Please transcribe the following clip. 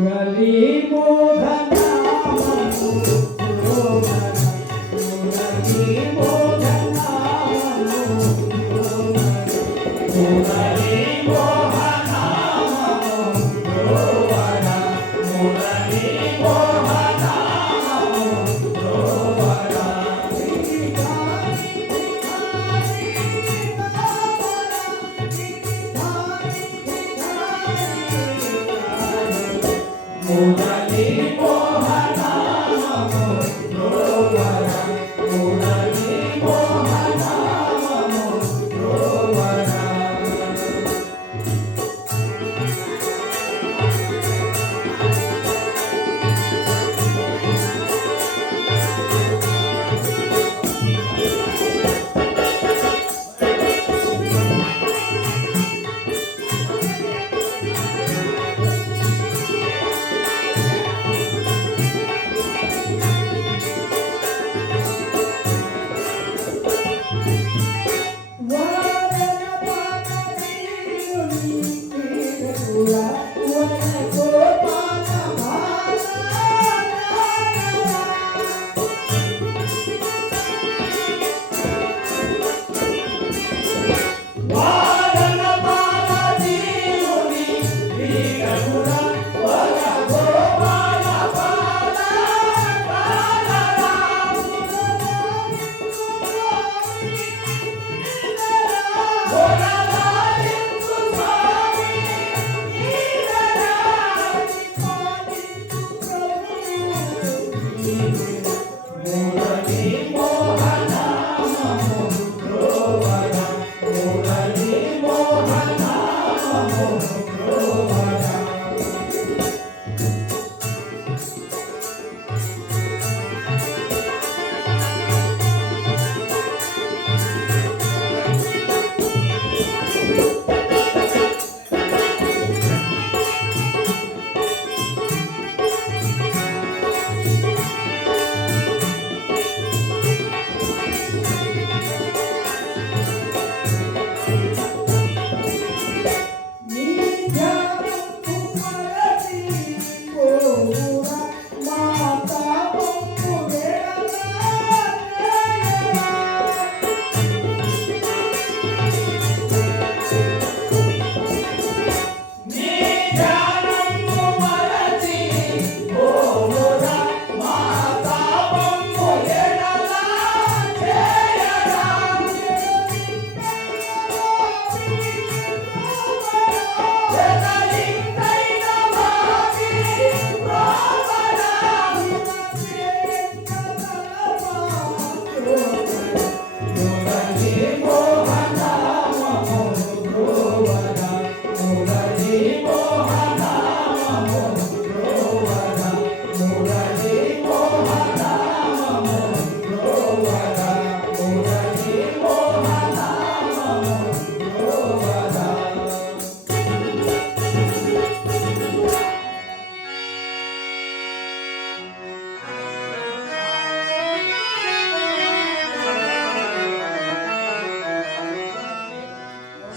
moralismo. Wow.